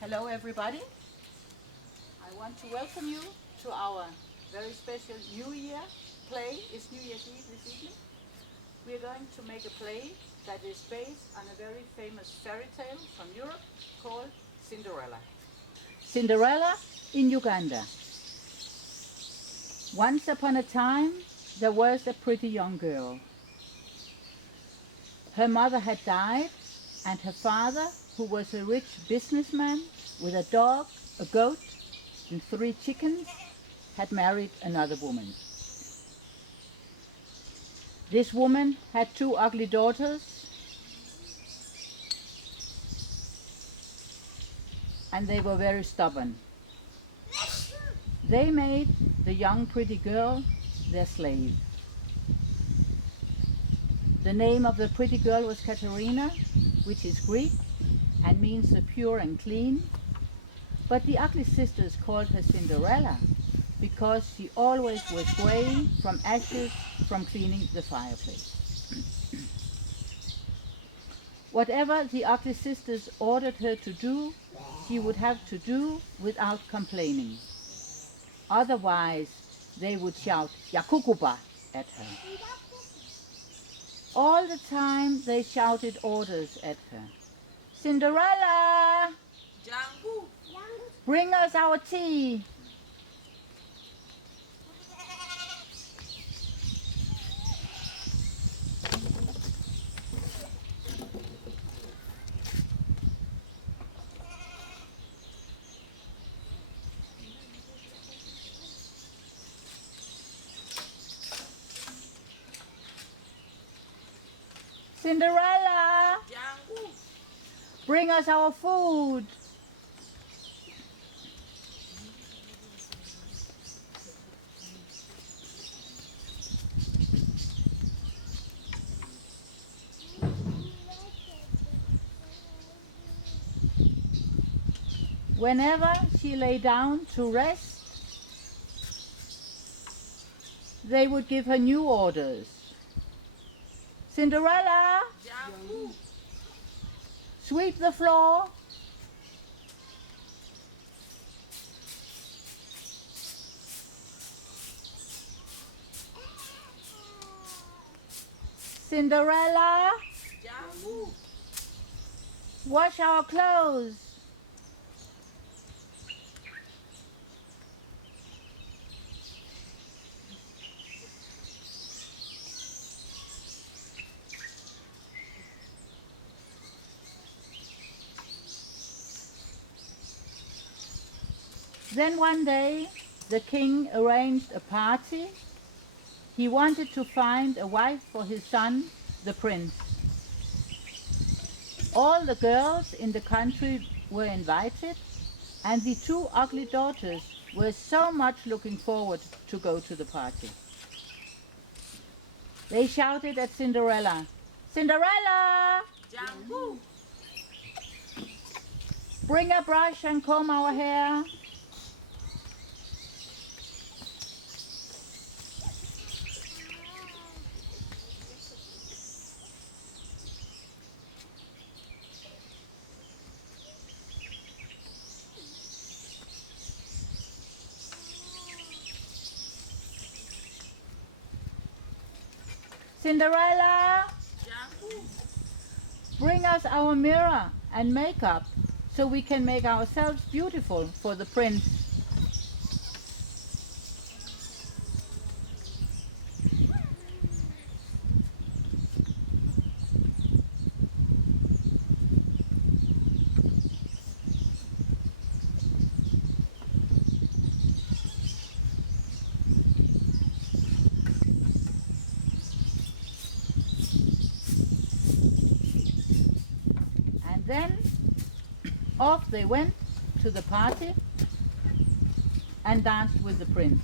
Hello everybody. I want to welcome you to our very special New Year play. It's New Year's Eve this evening. We are going to make a play that is based on a very famous fairy tale from Europe called Cinderella. Cinderella in Uganda. Once upon a time there was a pretty young girl. Her mother had died and her father, who was a rich businessman with a dog, a goat and 3 chickens, had married another woman. This woman had 2 ugly daughters, and they were very stubborn. They made the young pretty girl their slave. The name of the pretty girl was Katerina, which is Greek and means the pure and clean. But the ugly sisters called her Cinderella because she always was grey from ashes from cleaning the fireplace. Whatever the ugly sisters ordered her to do, she would have to do without complaining. Otherwise, they would shout "Yakukuba" at her. All the time they shouted orders at her. Cinderella! Jangu! Bring us our tea! Cinderella! Jangu! Bring us our food! Whenever she lay down to rest, they would give her new orders. Cinderella, Jangu! sweep the floor. Cinderella, Jangu! wash our clothes. Then one day the king arranged a party. He wanted to find a wife for his son, the prince. All the girls in the country were invited, and the 2 ugly daughters were so much looking forward to go to the party. They shouted at Cinderella, "Cinderella, Jangu! bring a brush and comb our hair." Cinderella, Jangu! bring us our mirror and makeup so we can make ourselves beautiful for the prince. And then off they went to the party and danced with the prince.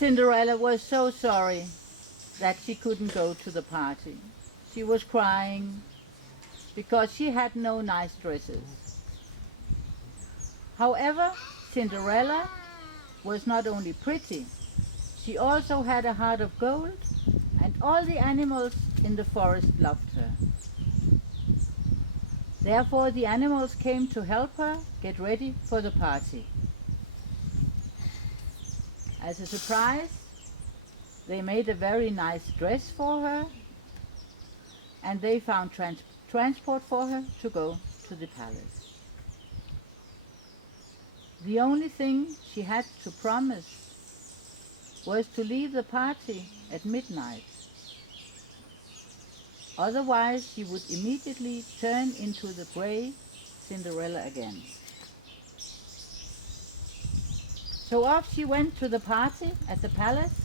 Cinderella was so sorry that she couldn't go to the party. She was crying because she had no nice dresses. However, Cinderella was not only pretty, she also had a heart of gold, and all the animals in the forest loved her. Therefore, the animals came to help her get ready for the party. As a surprise, they made a very nice dress for her, and they found transport for her to go to the palace. The only thing she had to promise was to leave the party at midnight. Otherwise, she would immediately turn into the grey Cinderella again. So off she went to the party at the palace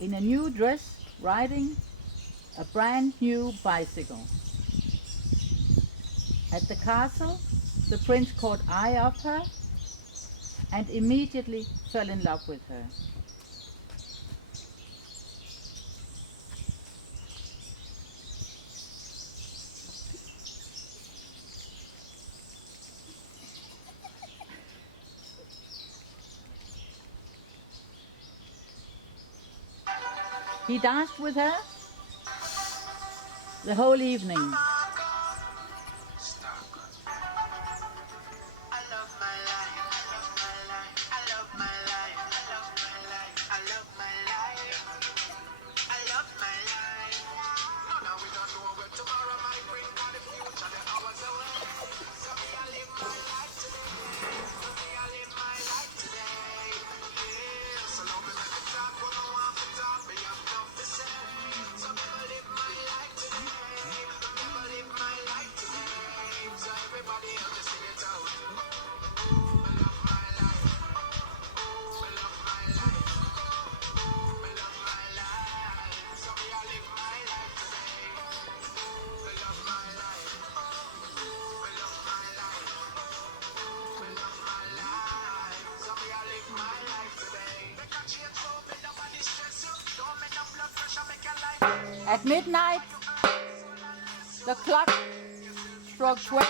in a new dress, riding a brand new bicycle. At the castle, the prince caught eye of her and immediately fell in love with her. He danced with her the whole evening. At midnight, the clock struck 12.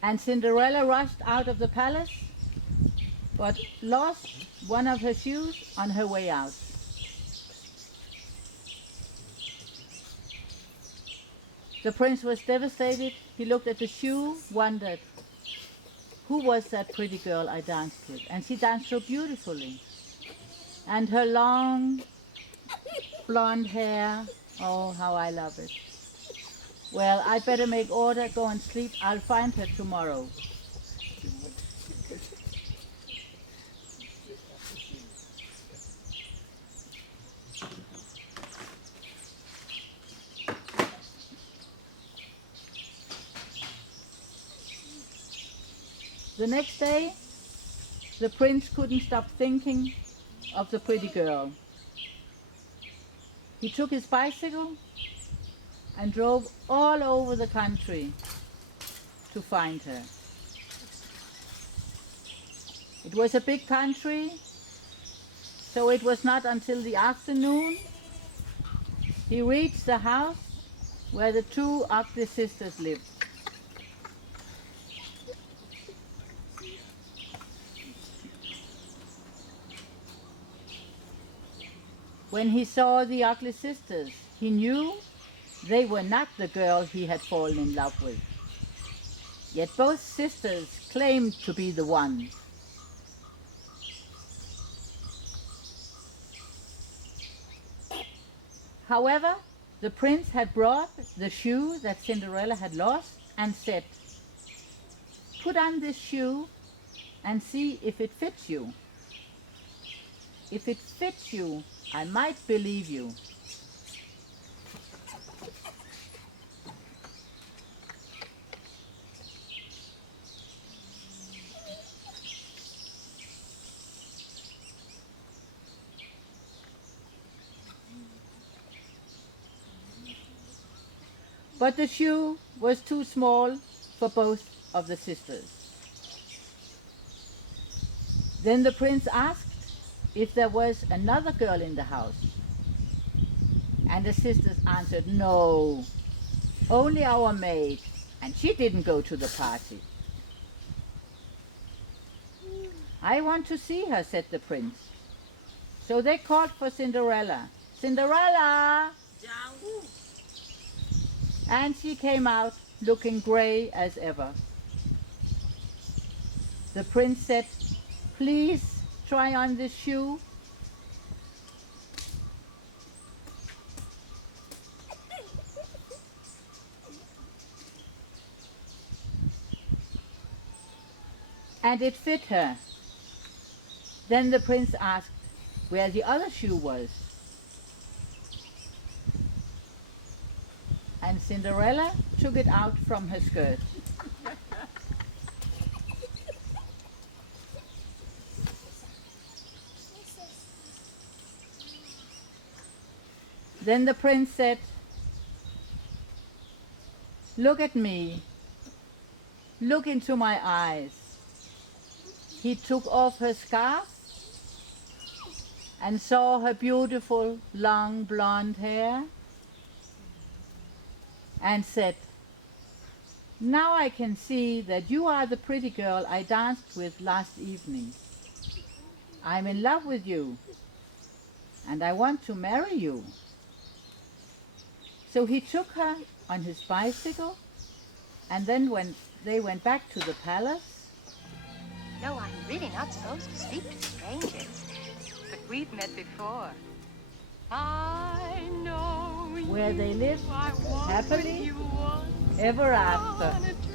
And Cinderella rushed out of the palace, but lost one of her shoes on her way out. The prince was devastated. He looked at the shoe, wondered, who was that pretty girl I danced with? And she danced so beautifully. And her long blonde hair, oh, how I love it. Well, I'd better make order, go and sleep. I'll find her tomorrow. The next day, the prince couldn't stop thinking of the pretty girl. He took his bicycle and drove all over the country to find her. It was a big country, so it was not until the afternoon he reached the house where the two ugly sisters lived. When he saw the ugly sisters, he knew they were not the girl he had fallen in love with. Yet both sisters claimed to be the one. However, the prince had brought the shoe that Cinderella had lost and said, "Put on this shoe and see if it fits you. If it fits you, I might believe you. But the shoe was too small for both of the sisters. Then the prince asked if there was another girl in the house. And the sisters answered, no, only our maid, and she didn't go to the party. I want to see her, said the prince. So they called for Cinderella. Cinderella! Jangu. And she came out looking grey as ever. The prince said, please try on this shoe. And it fit her. Then the prince asked where the other shoe was. And Cinderella took it out from her skirt. Then the prince said, look at me, look into my eyes. He took off her scarf and saw her beautiful long blonde hair and said, now I can see that you are the pretty girl I danced with last evening. I'm in love with you and I want to marry you. So he took her on his bicycle, and then when they went back to the palace. No, I'm really not supposed to speak to strangers, but we've met before. I know where they lived I was happily with you once ever upon after. a